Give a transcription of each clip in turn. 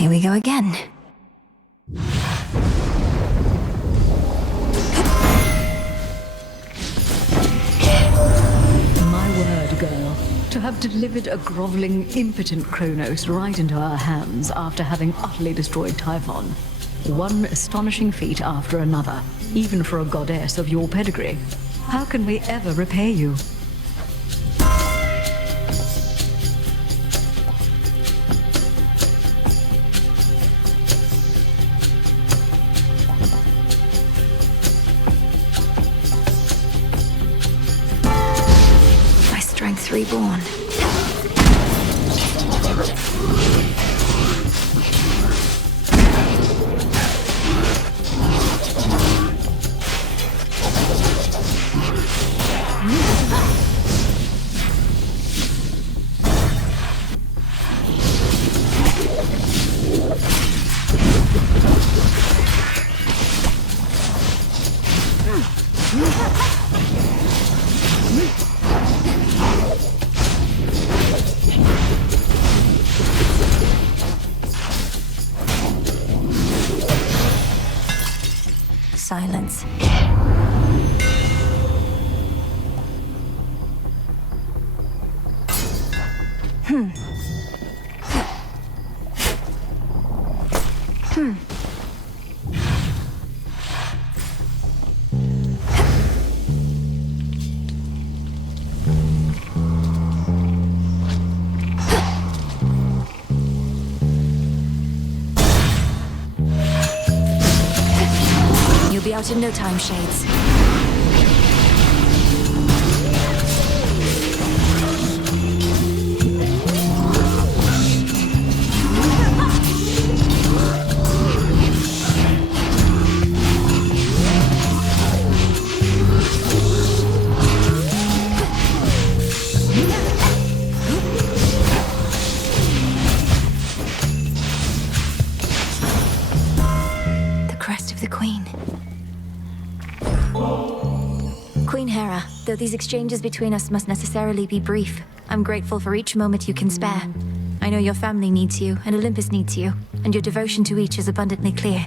Here we go again. My word, girl. To have delivered a groveling, impotent Kronos right into our hands after having utterly destroyed Typhon. One astonishing feat after another, even for a goddess of your pedigree. How can we ever repay you? My strength reborn. Silence. You'll be out in no time, Shades. The crest of the Queen. Queen Hera, though these exchanges between us must necessarily be brief, I'm grateful for each moment you can spare. I know your family needs you, and Olympus needs you, and your devotion to each is abundantly clear.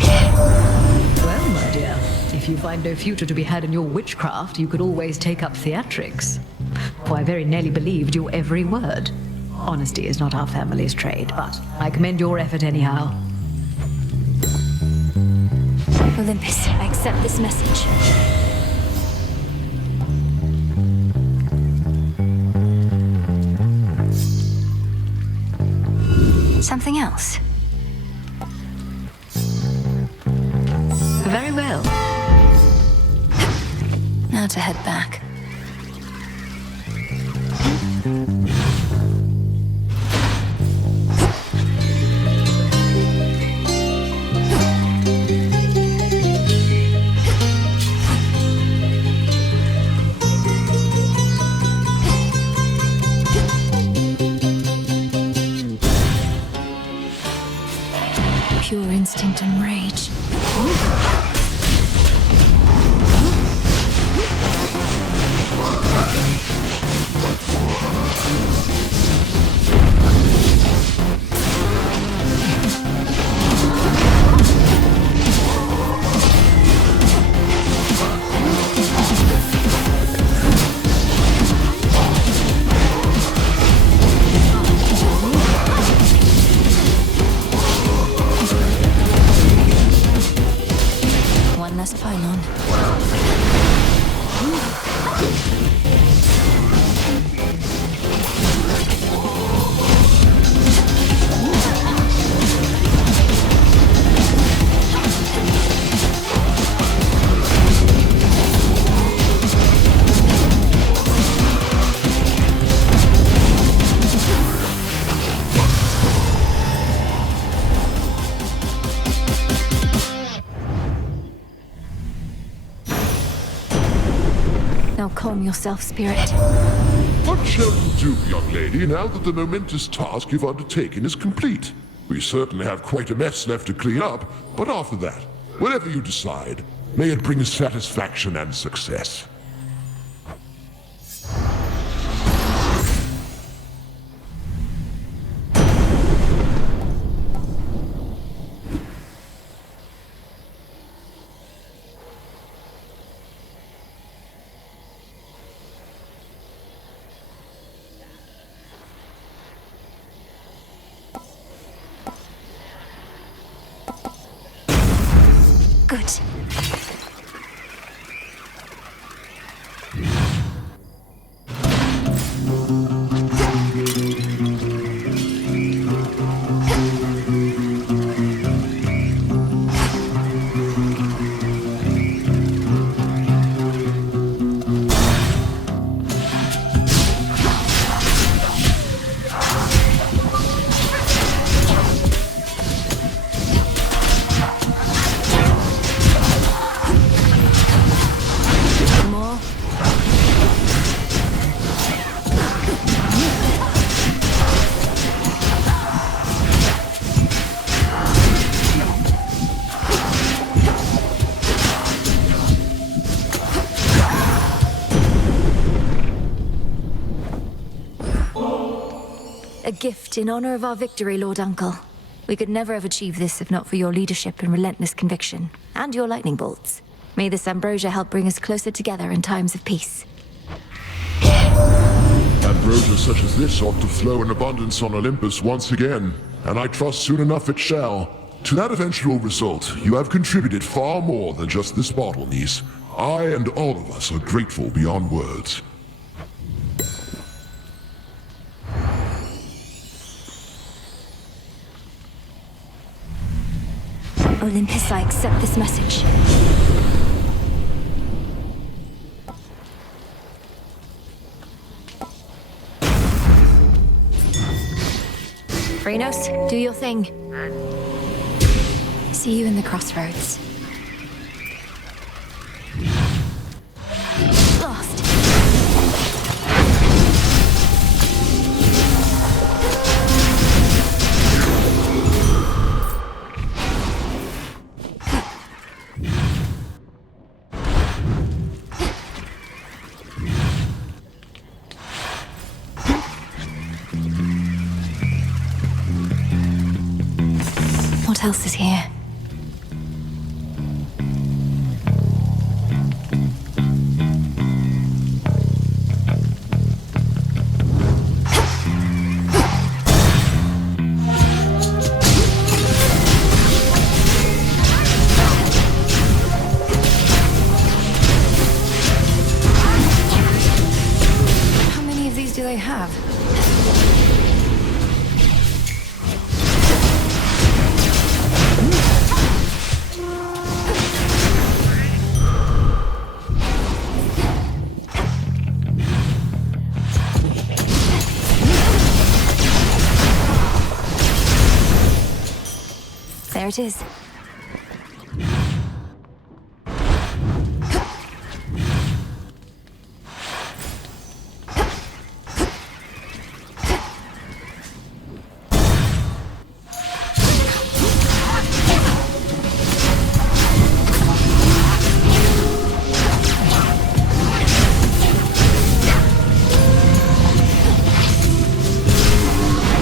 Well, my dear, if you find no future to be had in your witchcraft, you could always take up theatrics. For I very nearly believed your every word. Honesty is not our family's trade, but I commend your effort anyhow. Olympus, I accept this message. Something else? Very well. Now to head back. Pure instinct and rage. One less pylon. Now calm yourself, Spirit. What shall we do, young lady, now that the momentous task you've undertaken is complete? We certainly have quite a mess left to clean up, but after that, whatever you decide, may it bring satisfaction and success. Good. More. A gift in honor of our victory, Lord Uncle. We could never have achieved this if not for your leadership and relentless conviction, and your lightning bolts. May this ambrosia help bring us closer together in times of peace. Ambrosia such as this ought to flow in abundance on Olympus once again, and I trust soon enough it shall. To that eventual result, you have contributed far more than just this bottle, niece. I and all of us are grateful beyond words. Olympus, I accept this message. Phrenos, do your thing. See you in the crossroads. Lost. What else is here? How many of these do they have? There it is.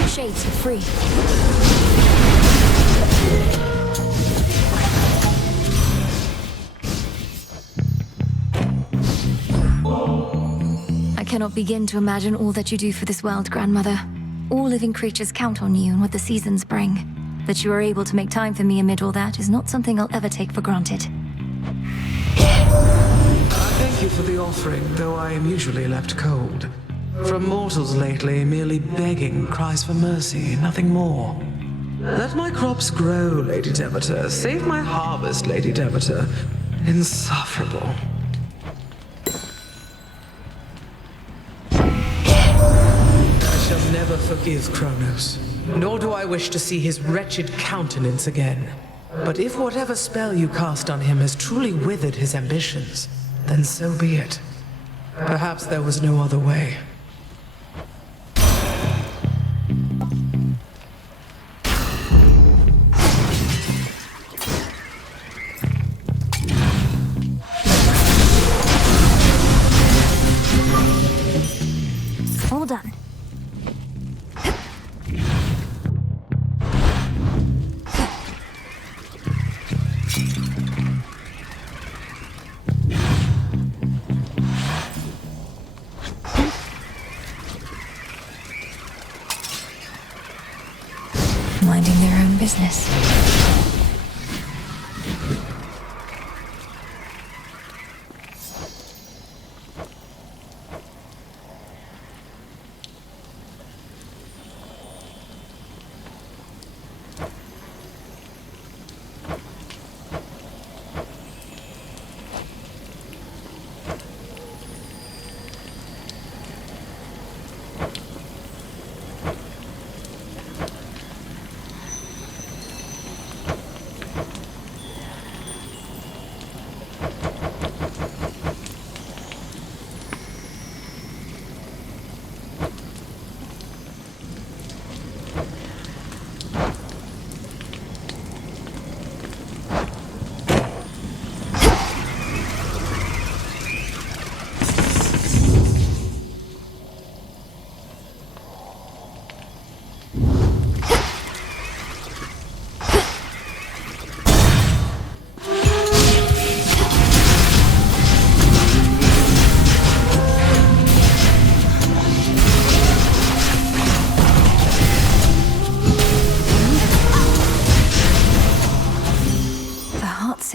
Shades are free. I cannot begin to imagine all that you do for this world, Grandmother. All living creatures count on you and what the seasons bring. That you are able to make time for me amid all that is not something I'll ever take for granted. Thank you for the offering, though I am usually left cold. From mortals lately, merely begging cries for mercy, nothing more. Let my crops grow, Lady Demeter. Save my harvest, Lady Demeter. Insufferable. I shall never forgive Kronos, nor do I wish to see his wretched countenance again. But if whatever spell you cast on him has truly withered his ambitions, then so be it. Perhaps there was no other way. All done. Minding their own business.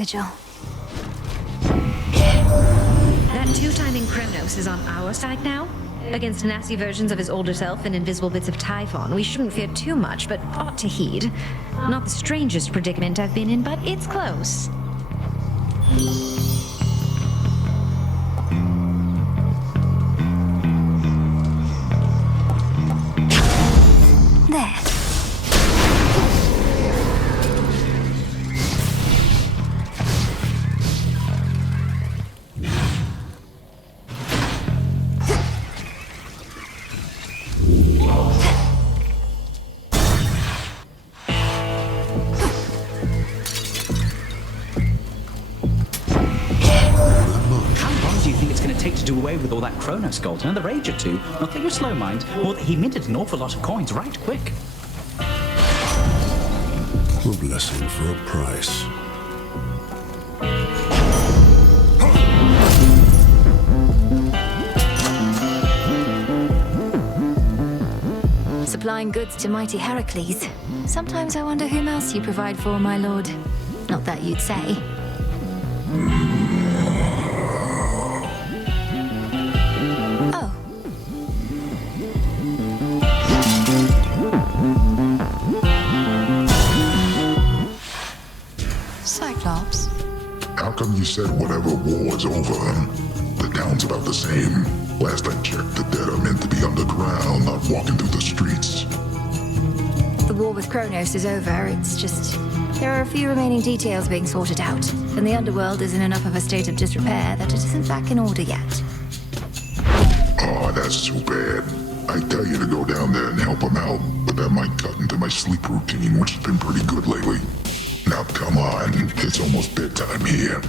vigil. That two-timing Kronos is on our side now? Against nasty versions of his older self and invisible bits of Typhon, we shouldn't fear too much, but ought to heed. Not the strangest predicament I've been in, but it's close. There. To do away with all that Kronos gold, another age or two. Not that you're slow, mind, or that he minted an awful lot of coins right quick. A blessing for a price. Supplying goods to mighty Heracles. Sometimes I wonder whom else you provide for, my lord. Not that you'd say. Oh. Cyclops? How come you said whatever war is over? The town's about the same. Last I checked, the dead are meant to be underground, not walking through the streets. The war with Kronos is over. It's just... there are a few remaining details being sorted out, and the underworld is in enough of a state of disrepair that it isn't back in order yet. Oh, that's too bad. I tell you to go down there and help them out, but that might cut into my sleep routine, which has been pretty good lately. Now come on, it's almost bedtime here.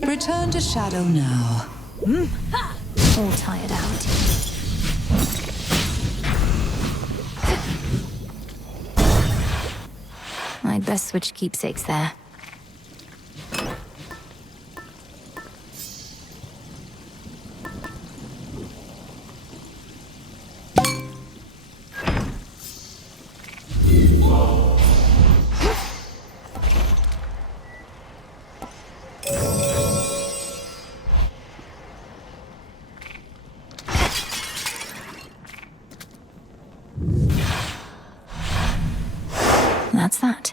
Return to Shadow now. All tired out. I'd best switch keepsakes there. That's that.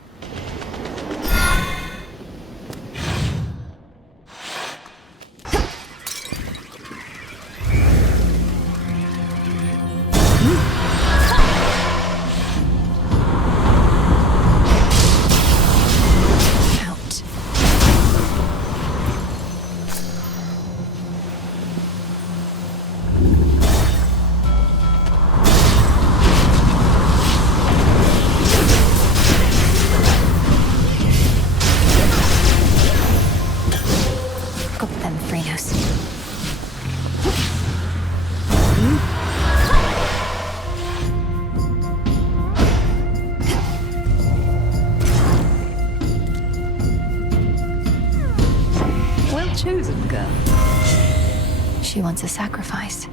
Out. Got them, Frenos. Well chosen, girl. She wants a sacrifice.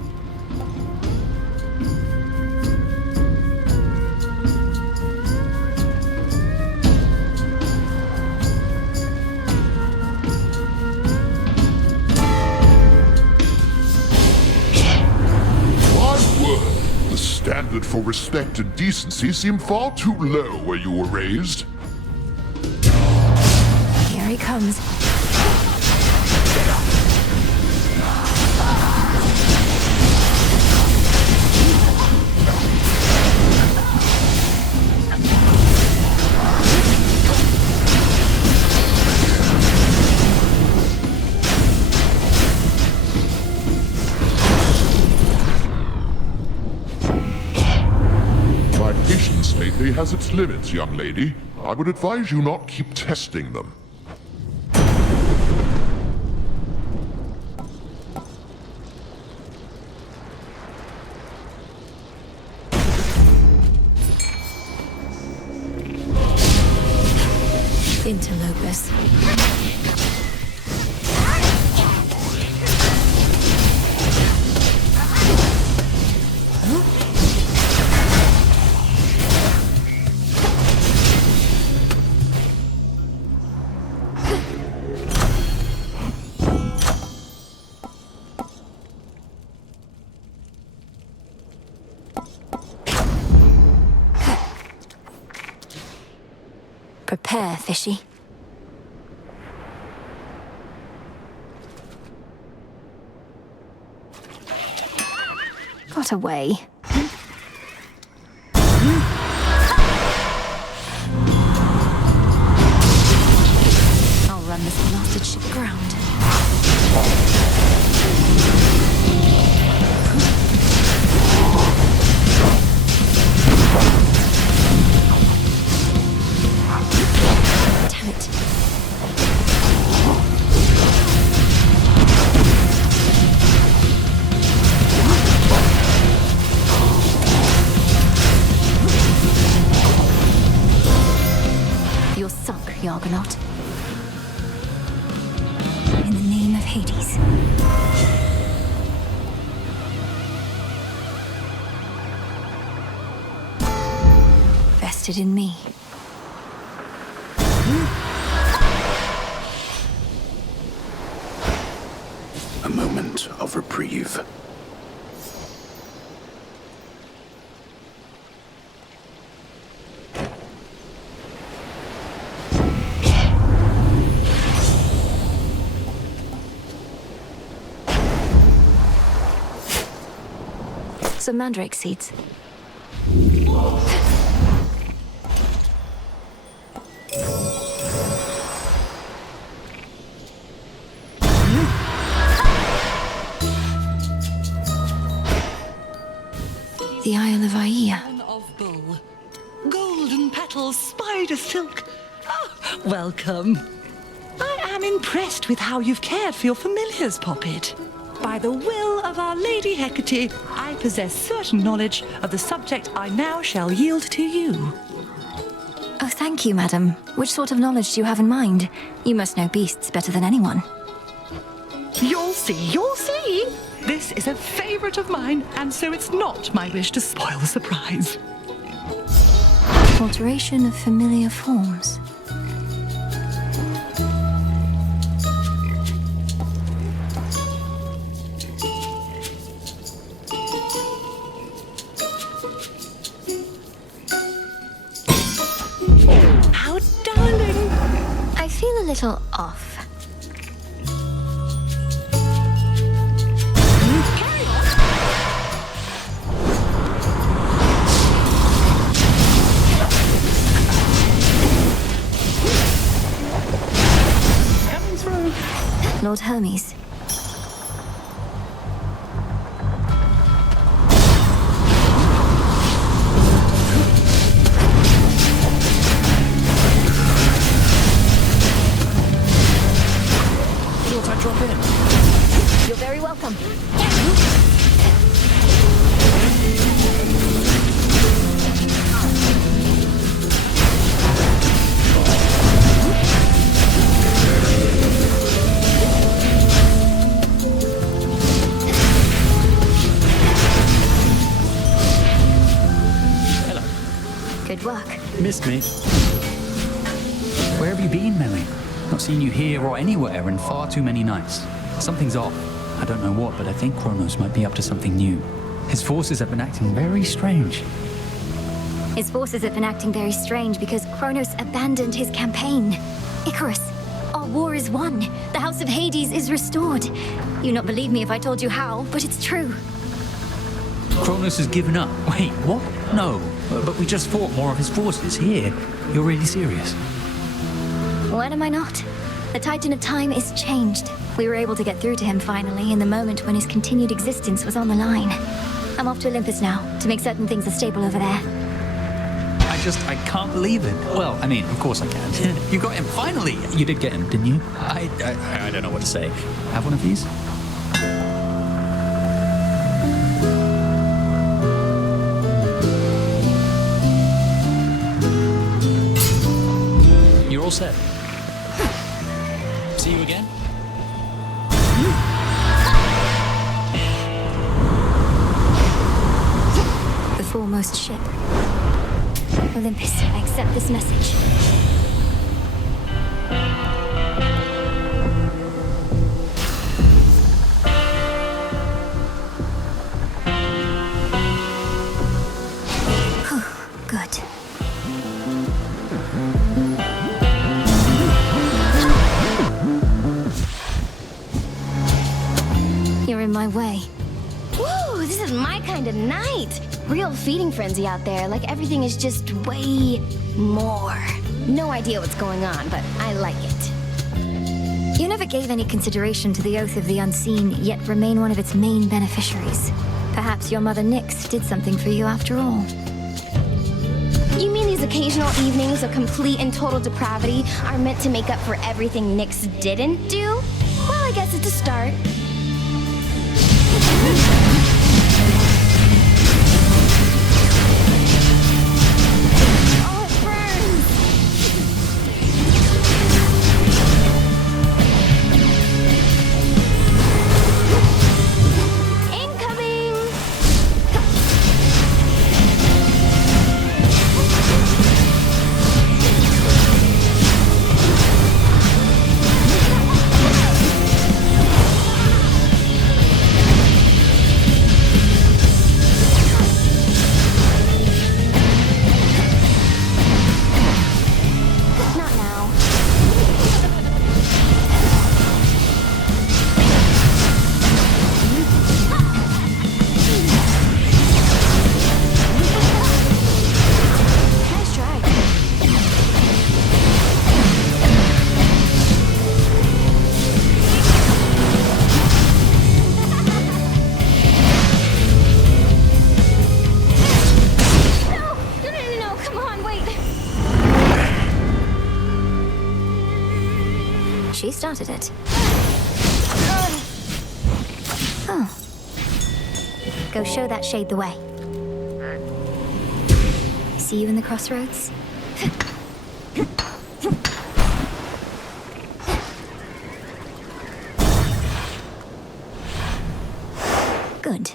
My word! standard for respect and decency seem far too low where you were raised. Here he comes. My patience lately has its limits, young lady. I would advise you not keep testing them. Interlopers. Prepare, fishy. Got away. I'll run this blasted ship ground. Damn it. You're sunk, Argonaut. In the name of Hades. Vested in me. A moment of reprieve. Some mandrake seeds. The Isle of Aia. Of bull. Golden petals, spider silk. Ah, welcome. I am impressed with how you've cared for your familiars, Poppet. By the will of Our Lady Hecate, I possess certain knowledge of the subject I now shall yield to you. Oh, thank you, madam. Which sort of knowledge do you have in mind? You must know beasts better than anyone. You'll see, you'll see. This is a favorite of mine, and so it's not my wish to spoil the surprise. Alteration of familiar forms. How darling. I feel a little off. Lord Hermes. Thought I'd drop in. You're very welcome. Good work. Missed me. Where have you been, Millie? Not seen you here or anywhere in far too many nights. Something's off. I don't know what, but I think Kronos might be up to something new. His forces have been acting very strange. His forces have been acting very strange because Kronos abandoned his campaign. Icarus, our war is won. The House of Hades is restored. You'd not believe me if I told you how, but it's true. Kronos has given up. Wait, what? No, but we just fought more of his forces here. You're really serious? When am I not? The Titan of Time is changed. We were able to get through to him finally in the moment when his continued existence was on the line. I'm off to Olympus now, to make certain things are stable over there. I can't believe it. Well, I mean, of course I can. You got him, finally! You did get him, didn't you? I don't know what to say. Have one of these? You're all set. See you again? The foremost ship. Olympus, I accept this message. Good. You're in my way. Woo, this is my kind of night. Real feeding frenzy out there, like everything is just way more. No idea what's going on, but I like it. You never gave any consideration to the Oath of the Unseen, yet remain one of its main beneficiaries. Perhaps your mother Nyx did something for you after all. You mean these occasional evenings of complete and total depravity are meant to make up for everything Nyx didn't do? Well, I guess it's a start. Oh, it burns! Incoming! Not now. Nice try. No, come on, wait. She started it. Oh. Go show that shade the way. See you in the crossroads? Good.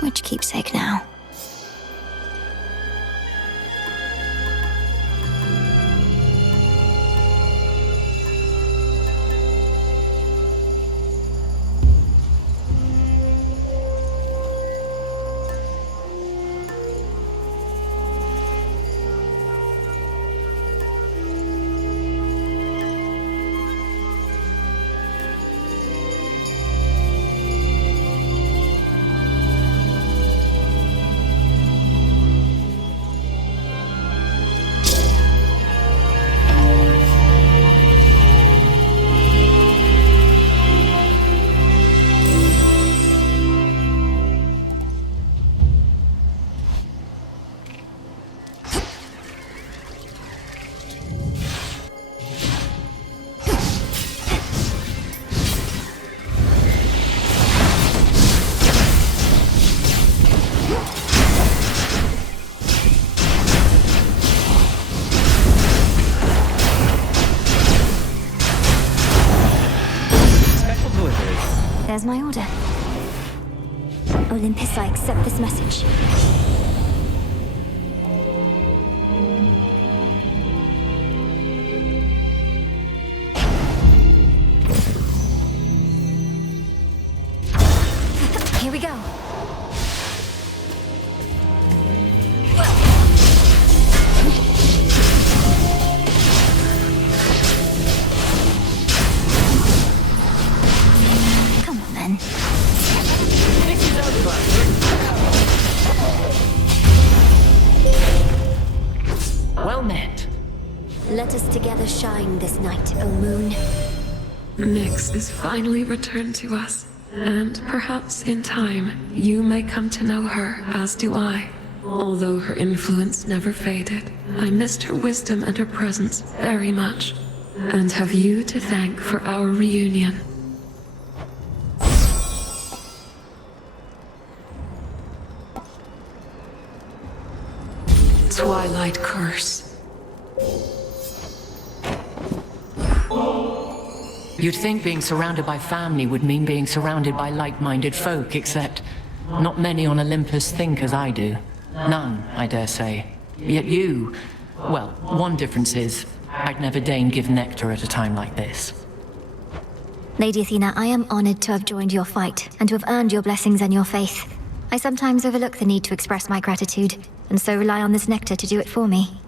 Which keepsake now? There's my order. Olympus, I accept this message. Here we go. Come on, then. This is over. Well met. Let us together shine this night, O moon. Nyx is finally returned to us, and perhaps in time you may come to know her, as do I. Although her influence never faded, I missed her wisdom and her presence very much, and have you to thank for our reunion. Twilight Curse. You'd think being surrounded by family would mean being surrounded by like-minded folk, except not many on Olympus think as I do. None, I dare say. Yet you... well, one difference is, I'd never deign give nectar at a time like this. Lady Athena, I am honored to have joined your fight, and to have earned your blessings and your faith. I sometimes overlook the need to express my gratitude, and so rely on this nectar to do it for me.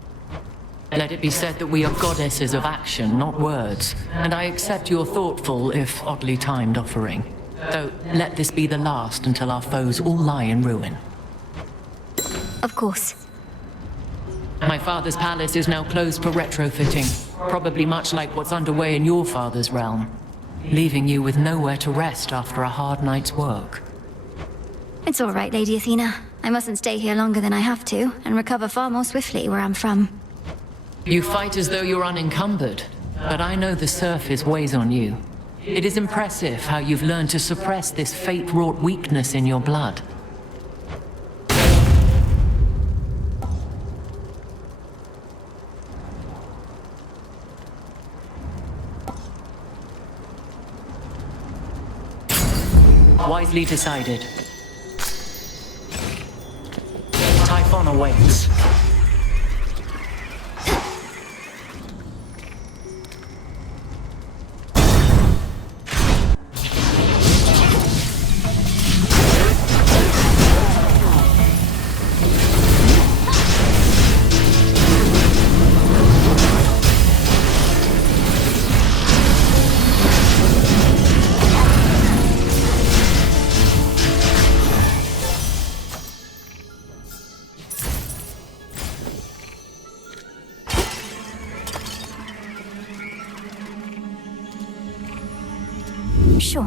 Let it be said that we are goddesses of action, not words, and I accept your thoughtful, if oddly timed, offering. Though, let this be the last until our foes all lie in ruin. Of course. My father's palace is now closed for retrofitting, probably much like what's underway in your father's realm, leaving you with nowhere to rest after a hard night's work. It's all right, Lady Athena. I mustn't stay here longer than I have to, and recover far more swiftly where I'm from. You fight as though you're unencumbered, but I know the surface weighs on you. It is impressive how you've learned to suppress this fate-wrought weakness in your blood. Wisely decided. Typhon awaits. Sure.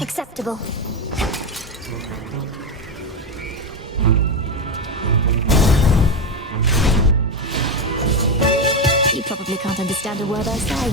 Acceptable. You probably can't understand a word I say.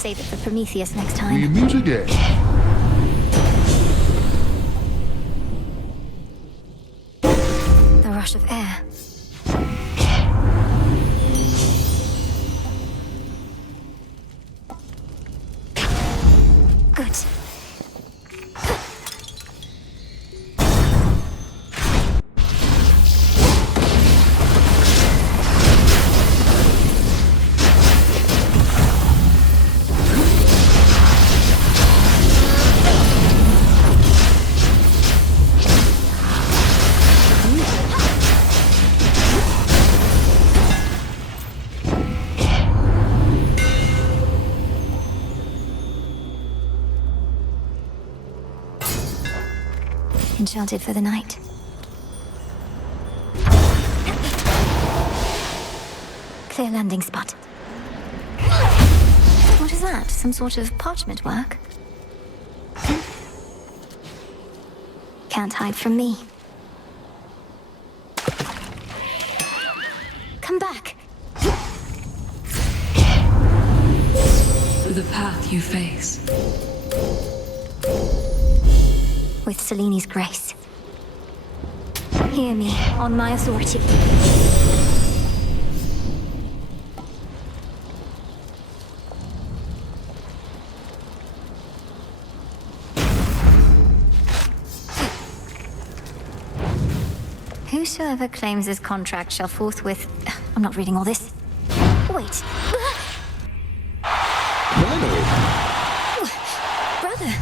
Save it for Prometheus next time. We meet again. The rush of air. Good. Enchanted for the night. Clear landing spot. What is that? Some sort of parchment work? Can't hide from me. Come back. The path you face. With Seleni's grace. Hear me, on my authority. Whosoever claims this contract shall forthwith... I'm not reading all this. Wait. Brother.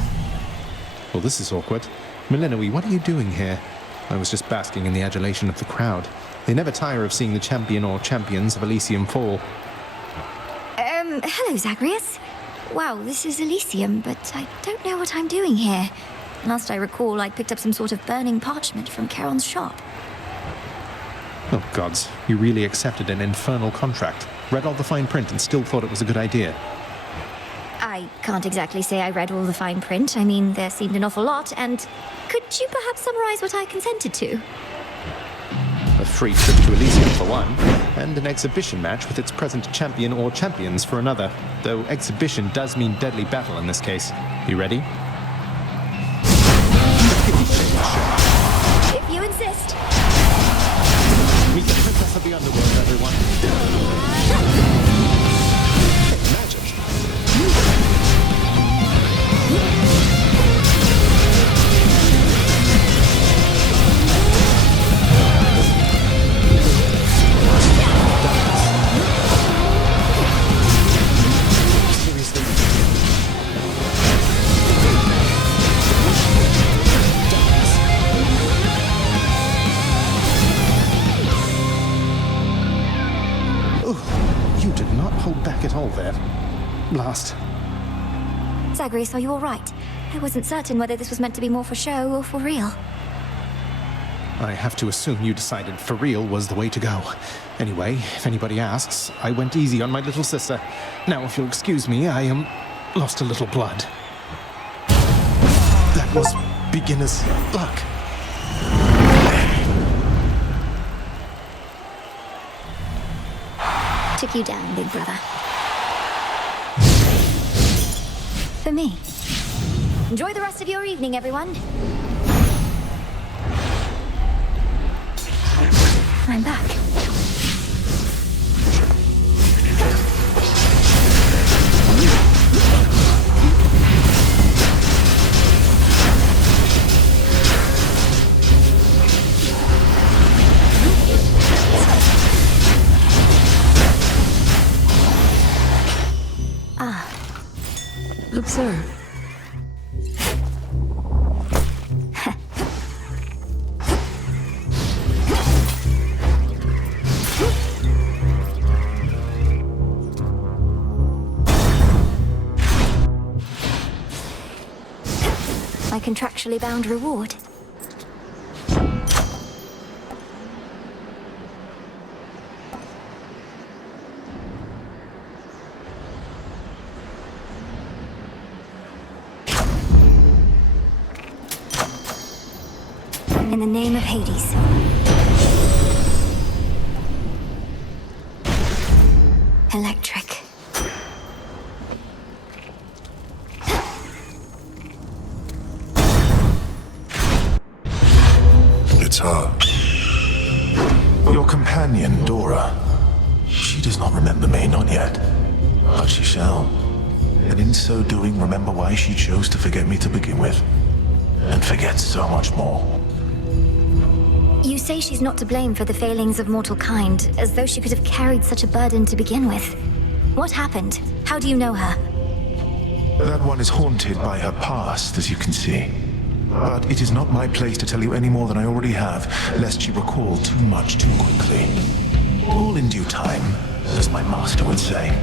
Well, this is awkward. Milenoe, what are you doing here? I was just basking in the adulation of the crowd. They never tire of seeing the champion or champions of Elysium fall. Hello, Zagreus. Wow, this is Elysium, but I don't know what I'm doing here. Last I recall, I picked up some sort of burning parchment from Charon's shop. Oh, gods. You really accepted an infernal contract. Read all the fine print and still thought it was a good idea. I can't exactly say I read all the fine print. I mean, there seemed an awful lot, and could you perhaps summarize what I consented to? A free trip to Elysium for one, and an exhibition match with its present champion or champions for another. Though exhibition does mean deadly battle in this case. You ready? If you insist. Meet the princess of the underworld, everyone. Imagine. You did not hold back at all there. Last. Zagreus, are you all right? I wasn't certain whether this was meant to be more for show or for real. I have to assume you decided for real was the way to go. Anyway, if anybody asks, I went easy on my little sister. Now, if you'll excuse me, I lost a little blood. That was beginner's luck. Took you down, big brother. For me. Enjoy the rest of your evening, everyone. I'm back. Observe. My contractually bound reward. In the name of Hades. Electric. It's her. Your companion, Dora. She does not remember me, not yet. But she shall. And in so doing, remember why she chose to forget me to begin with. And forget so much more. You say she's not to blame for the failings of mortal kind, as though she could have carried such a burden to begin with. What happened? How do you know her? That one is haunted by her past, as you can see. But it is not my place to tell you any more than I already have, lest she recall too much too quickly. All in due time, as my master would say.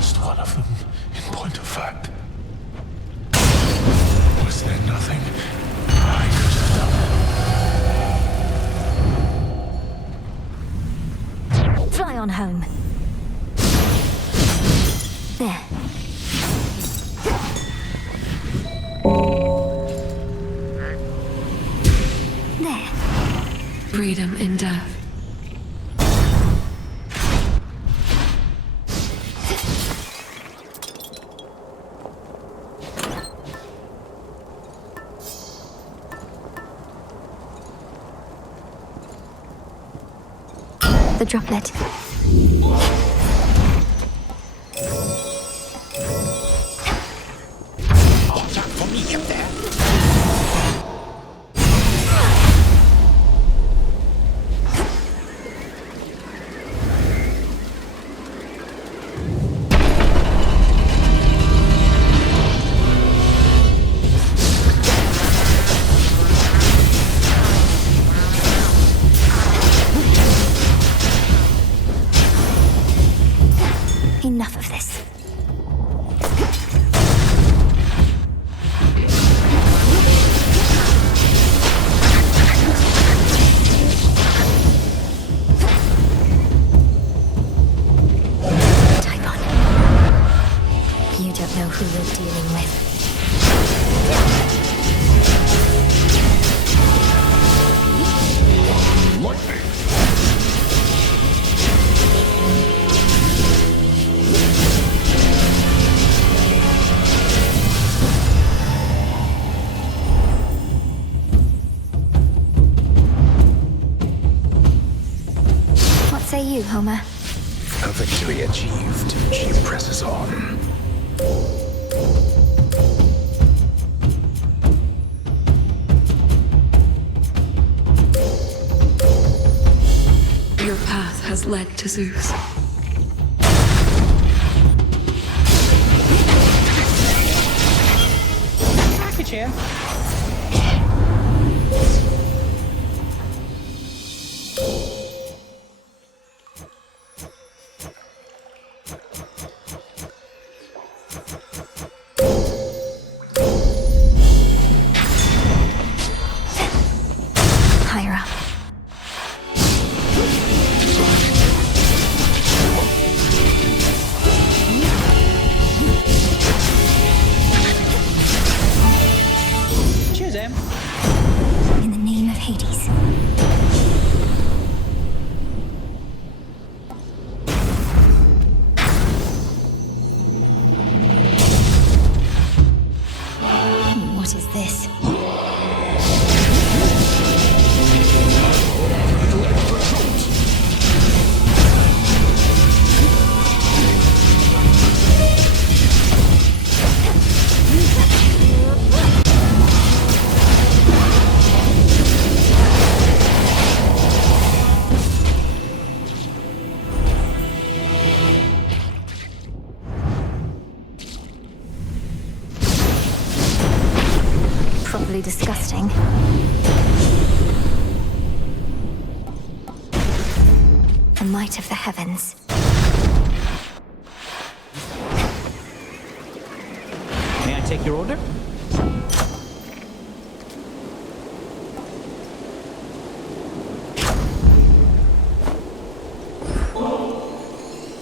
lost one of them, in point of fact. Was there nothing I could have done? Fly on home. There. There. Freedom in death. The droplet. Oh, that for me up there. Enough of this. Typhon. You don't know who you're dealing with. Lightning! What say you, Homer? A victory achieved. She presses on. Your path has led to Zeus. Package here. Higher up. Cheers, Em. In the name of Hades. What is this? Properly disgusting. The might of the heavens. May I take your order?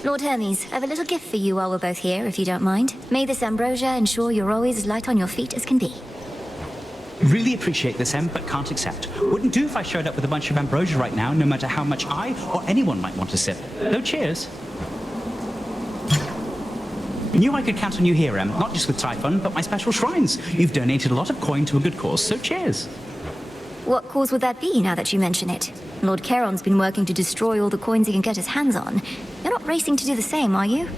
Lord Hermes, I have a little gift for you while we're both here, if you don't mind. May this ambrosia ensure you're always as light on your feet as can be. Really appreciate this, Em, but can't accept. Wouldn't do if I showed up with a bunch of ambrosia right now, no matter how much I or anyone might want to sip. Though cheers. Knew I could count on you here, Em, not just with Typhon, but my special shrines. You've donated a lot of coin to a good cause, so cheers. What cause would that be, now that you mention it? Lord Charon's been working to destroy all the coins he can get his hands on. You're not racing to do the same, are you?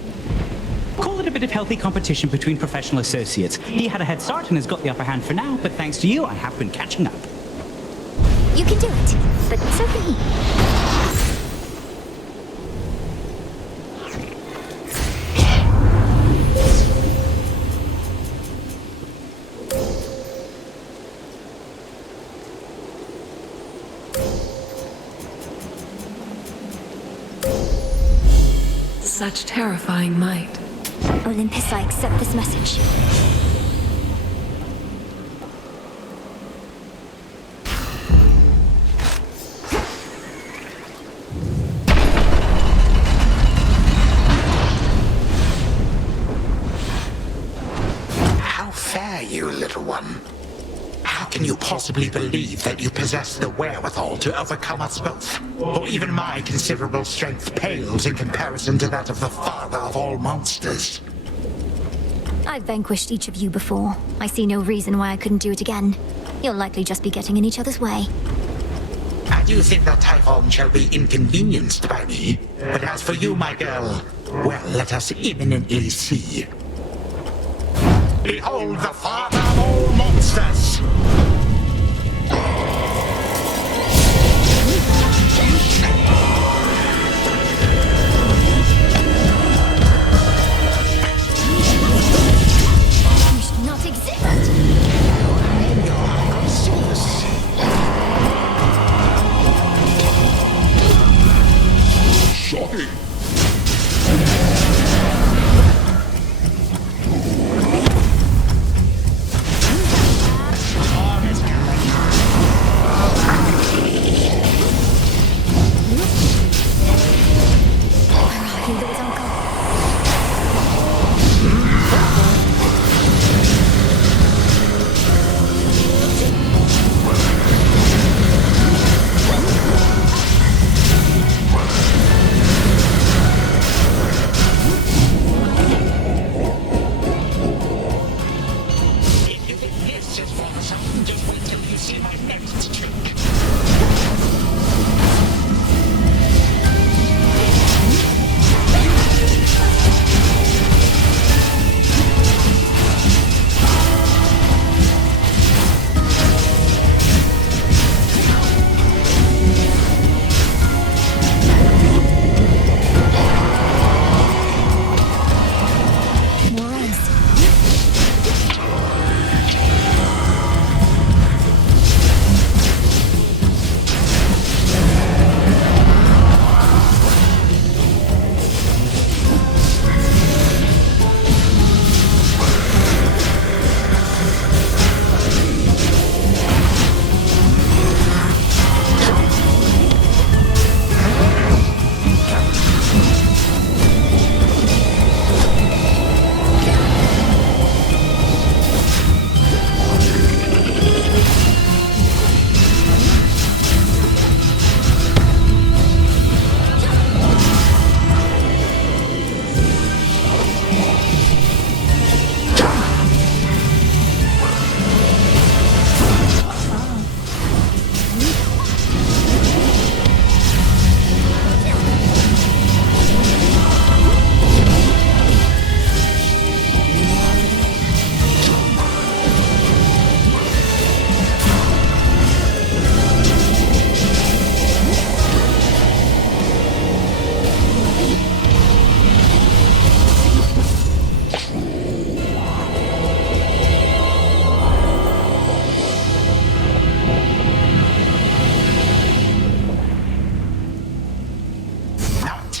Call it a bit of healthy competition between professional associates. He had a head start and has got the upper hand for now, but thanks to you, I have been catching up. You can do it, but so can he. Such terrifying might. Olympus, I accept this message. How fare you, little one? How can you possibly believe that you possess the wherewithal to overcome us both? Or even my considerable strength pales in comparison to that of the father of all monsters. I've vanquished each of you before. I see no reason why I couldn't do it again. You'll likely just be getting in each other's way. I do think that Typhon shall be inconvenienced by me. But as for you, my girl, well, let us imminently see. Behold the father of all monsters! You should not exist! Shocking!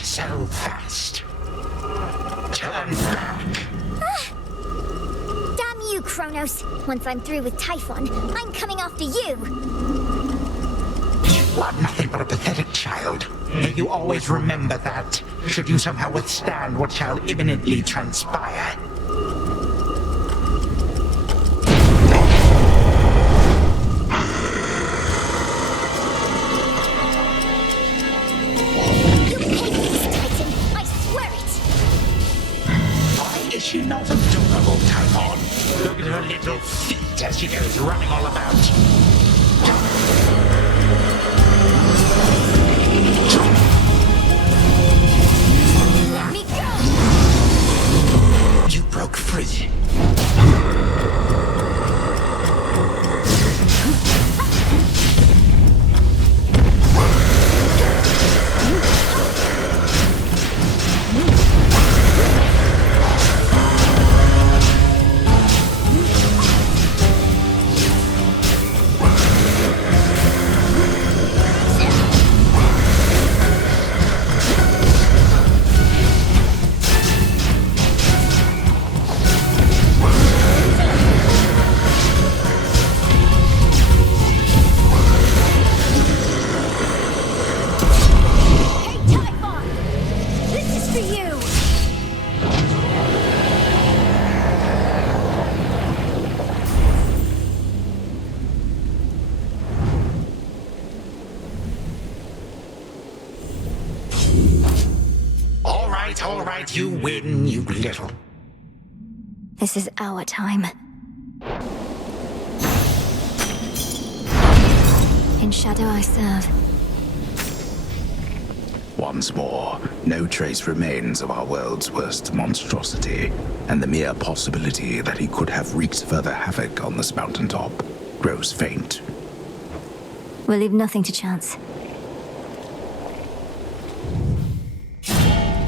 So fast. Turn back. Damn you, Kronos. Once I'm through with Typhon, I'm coming after you. You are nothing but a pathetic child. May you always remember that, should you somehow withstand what shall imminently transpire. Is she not adorable, Typhon? Look at her little feet as she goes running all about. Let me go! You broke free. let you win, you little... This is our time. In shadow I serve. Once more, no trace remains of our world's worst monstrosity, and the mere possibility that he could have wreaked further havoc on this mountaintop grows faint. We'll leave nothing to chance.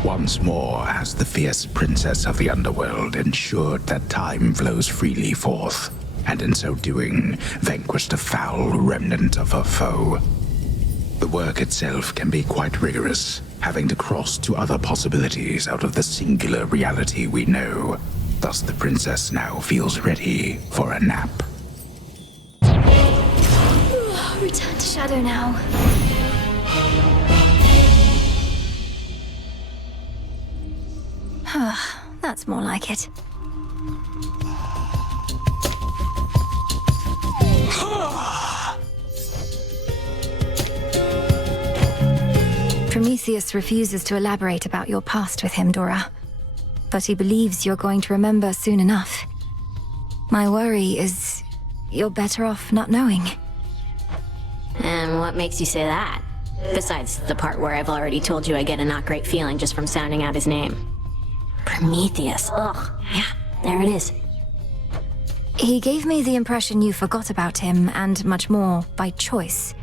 Once more has the fierce princess of the underworld ensured that time flows freely forth, and in so doing, vanquished a foul remnant of her foe. The work itself can be quite rigorous, having to cross to other possibilities out of the singular reality we know. Thus the princess now feels ready for a nap. Return to shadow now. That's more like it. Prometheus refuses to elaborate about your past with him, Dora. But he believes you're going to remember soon enough. My worry is you're better off not knowing. And what makes you say that? Besides the part where I've already told you I get a not great feeling just from sounding out his name. Prometheus. Ugh. Yeah, there it is. He gave me the impression you forgot about him and much more by choice.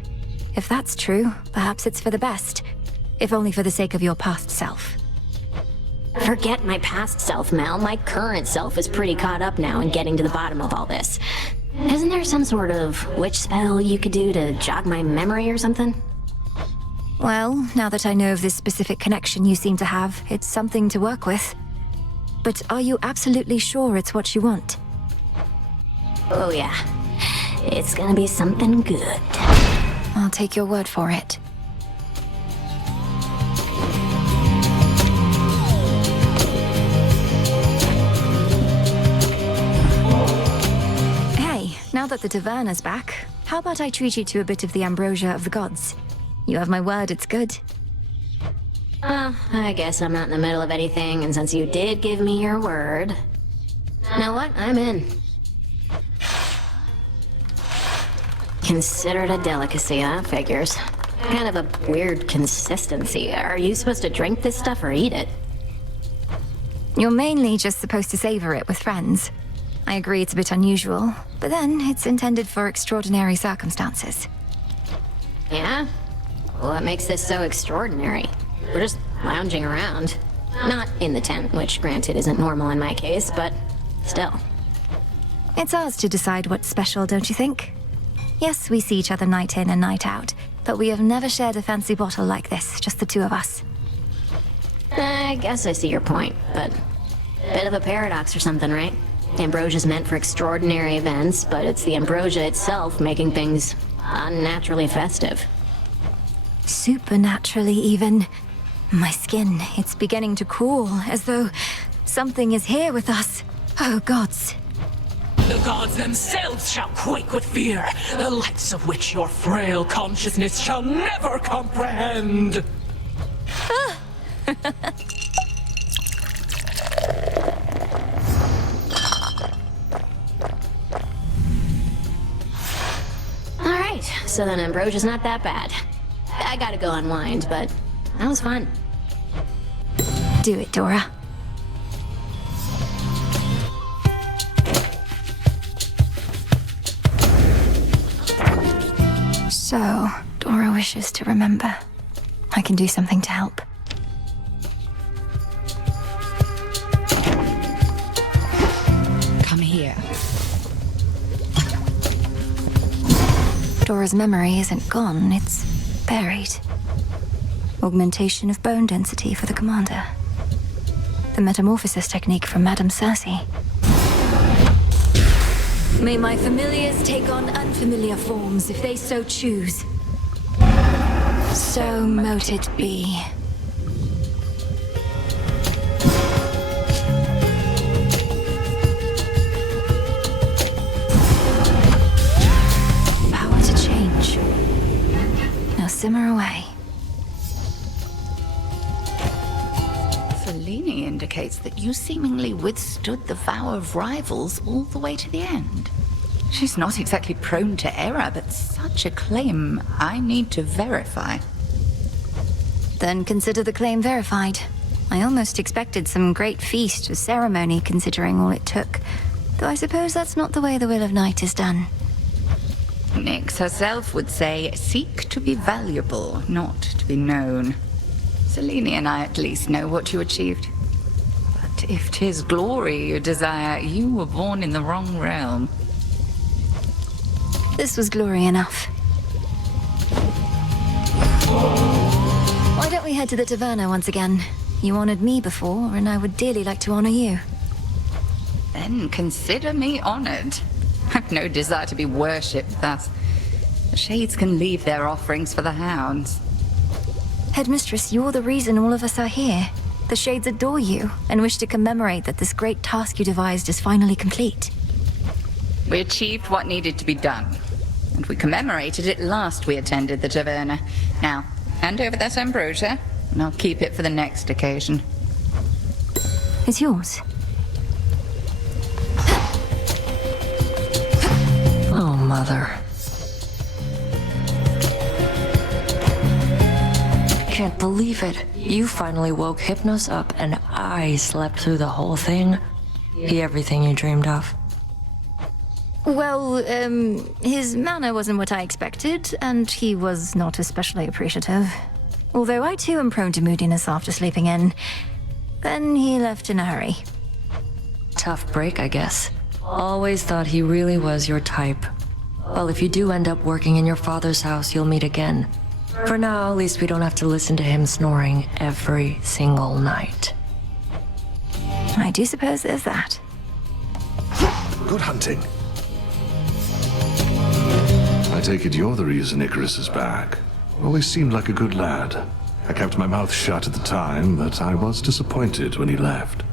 If that's true, perhaps it's for the best. If only for the sake of your past self. Forget my past self, Mel. My current self is pretty caught up now in getting to the bottom of all this. Isn't there some sort of witch spell you could do to jog my memory or something? Well, now that I know of this specific connection you seem to have, it's something to work with. But are you absolutely sure it's what you want? Oh yeah. It's gonna be something good. I'll take your word for it. Hey, now that the taverna's back, how about I treat you to a bit of the ambrosia of the gods? You have my word, it's good. I guess I'm not in the middle of anything, and since you did give me your word... Now what? I'm in. Considered a delicacy, huh? Figures. Kind of a weird consistency. Are you supposed to drink this stuff or eat it? You're mainly just supposed to savor it with friends. I agree it's a bit unusual, but then it's intended for extraordinary circumstances. Yeah? What makes this so extraordinary? We're just lounging around. Not in the tent, which granted isn't normal in my case, but still. It's ours to decide what's special, don't you think? Yes, we see each other night in and night out, but we have never shared a fancy bottle like this, just the two of us. I guess I see your point, but bit of a paradox or something, right? Ambrosia's meant for extraordinary events, but it's the ambrosia itself making things unnaturally festive. Supernaturally, even. My skin, it's beginning to crawl, as though something is here with us. Oh, gods. The gods themselves shall quake with fear, the likes of which your frail consciousness shall never comprehend. Alright, so then ambrosia's not that bad. I gotta go unwind, but that was fun. Do it, Dora. So, Dora wishes to remember. I can do something to help. Come here. Dora's memory isn't gone, it's buried. Augmentation of bone density for the commander. The metamorphosis technique from Madame Circe. May my familiars take on unfamiliar forms if they so choose. So mote it be. Power to change. Now simmer away. For leaning into indicates that you seemingly withstood the vow of rivals all the way to the end. She's not exactly prone to error, but such a claim I need to verify. Then consider the claim verified. I almost expected some great feast or ceremony, considering all it took. Though I suppose that's not the way the Will of Night is done. Nyx herself would say, seek to be valuable, not to be known. Selene and I at least know what you achieved. But if 'tis glory you desire, you were born in the wrong realm. This was glory enough. Why don't we head to the taverna once again? You honored me before, and I would dearly like to honor you. Then consider me honored. I've no desire to be worshipped thus. The Shades can leave their offerings for the hounds. Headmistress, you're the reason all of us are here. The Shades adore you, and wish to commemorate that this great task you devised is finally complete. We achieved what needed to be done, and we commemorated it last we attended the taverna. Now, hand over that ambrosia, and I'll keep it for the next occasion. It's yours. Oh, Mother. Can't believe it. You finally woke Hypnos up and I slept through the whole thing. Everything you dreamed of. Well, his manner wasn't what I expected, and he was not especially appreciative. Although I too am prone to moodiness after sleeping in. Then he left in a hurry. Tough break, I guess. Always thought he really was your type. Well, if you do end up working in your father's house, you'll meet again. For now, at least we don't have to listen to him snoring every single night. I do suppose there's that. Good hunting. I take it you're the reason Icarus is back. Always seemed like a good lad. I kept my mouth shut at the time, but I was disappointed when he left.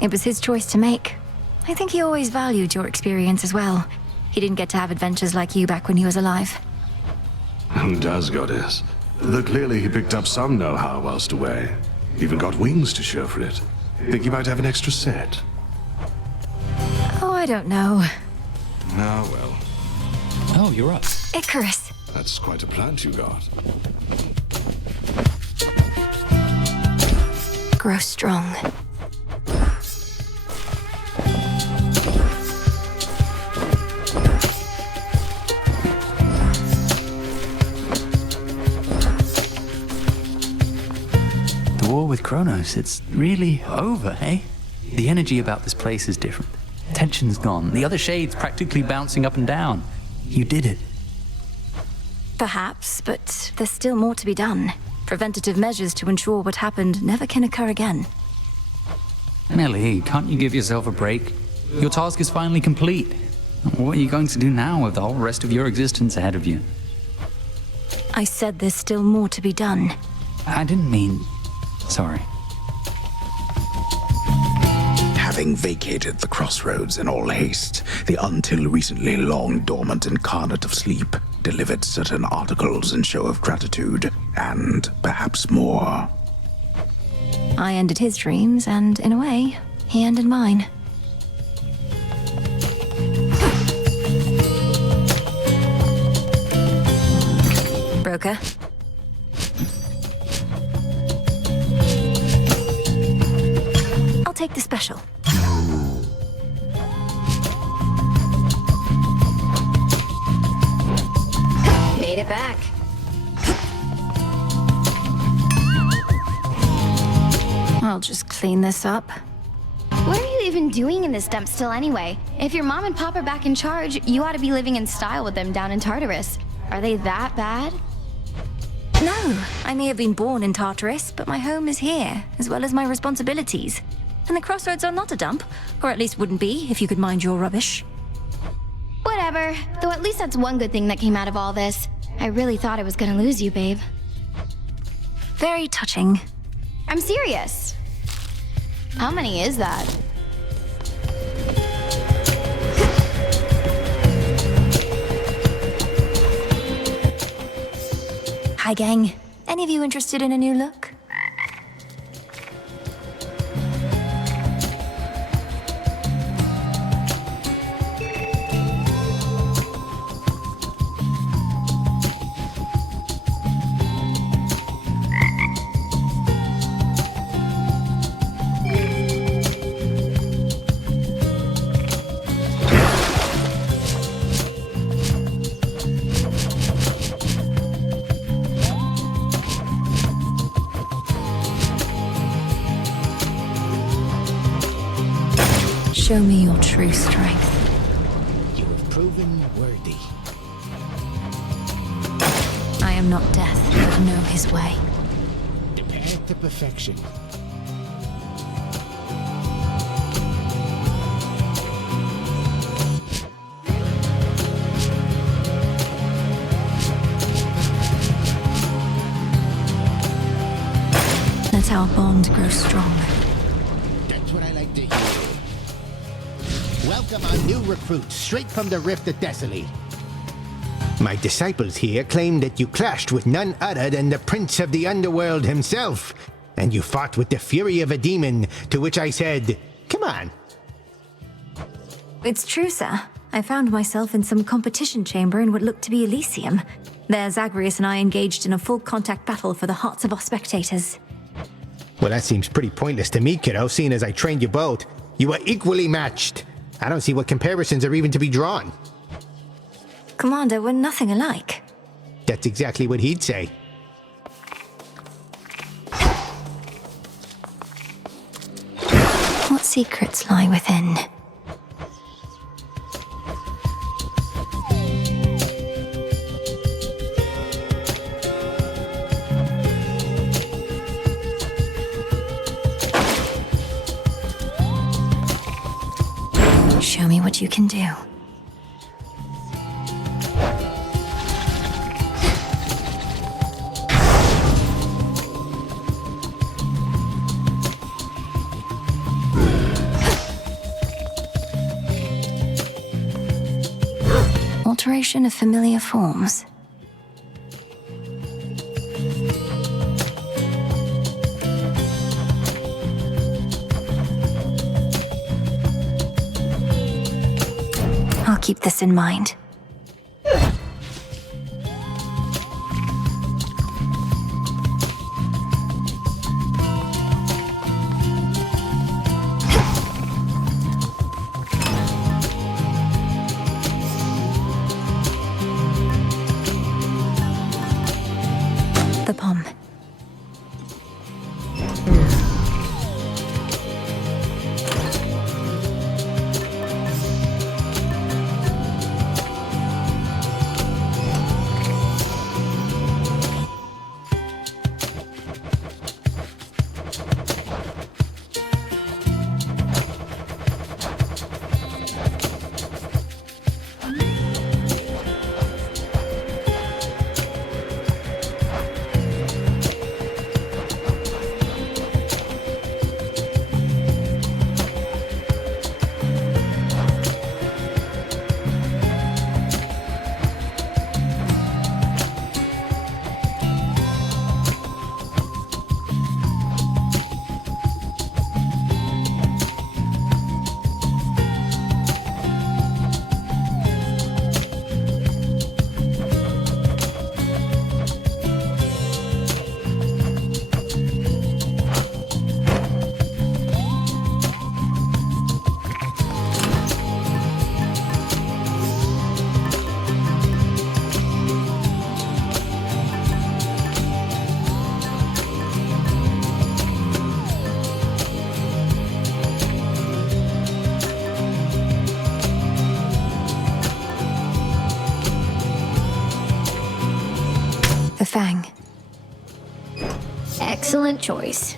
It was his choice to make. I think he always valued your experience as well. He didn't get to have adventures like you back when he was alive. Who does, goddess? Though clearly he picked up some know-how whilst away. Even got wings to show for it. Think you might have an extra set? Oh, I don't know. Ah, well. Oh, you're up. Icarus. That's quite a plant you got. Grow strong. The war with Kronos, it's really over, eh? The energy about this place is different. Tension's gone. The other Shades practically bouncing up and down. You did it. Perhaps, but there's still more to be done. Preventative measures to ensure what happened never can occur again. Melly, can't you give yourself a break? Your task is finally complete. What are you going to do now with the whole rest of your existence ahead of you? I said there's still more to be done. I didn't mean... Sorry. Having vacated the crossroads in all haste, the until recently long dormant incarnate of sleep delivered certain articles in show of gratitude, and perhaps more. I ended his dreams, and in a way, he ended mine. Broker. I'll take the special. Made it back. I'll just clean this up. What are you even doing in this dump still anyway? If your mom and pop are back in charge, you ought to be living in style with them down in Tartarus. Are they that bad? No, I may have been born in Tartarus, but my home is here, as well as my responsibilities. And the crossroads are not a dump, or at least wouldn't be if you could mind your rubbish. Whatever, though at least that's one good thing that came out of all this. I really thought I was gonna lose you, babe. Very touching. I'm serious. How many is that? Hi, gang. Any of you interested in a new look? Show me your true strength. You have proven worthy. I am not death, but know his way. The path to perfection. Let our bond grow strong. That's what I like to hear. Welcome our new recruits, straight from the Rift at Thessaly. My disciples here claim that you clashed with none other than the Prince of the Underworld himself, and you fought with the fury of a demon, to which I said, come on. It's true, sir. I found myself in some competition chamber in what looked to be Elysium. There, Zagreus and I engaged in a full-contact battle for the hearts of our spectators. Well, that seems pretty pointless to me, kiddo, seeing as I trained you both. You were equally matched. I don't see what comparisons are even to be drawn. Commander, we're nothing alike. That's exactly what he'd say. What secrets lie within? Show me what you can do. Alteration of familiar forms. I'll keep this in mind. The palm. The Fang. Excellent choice.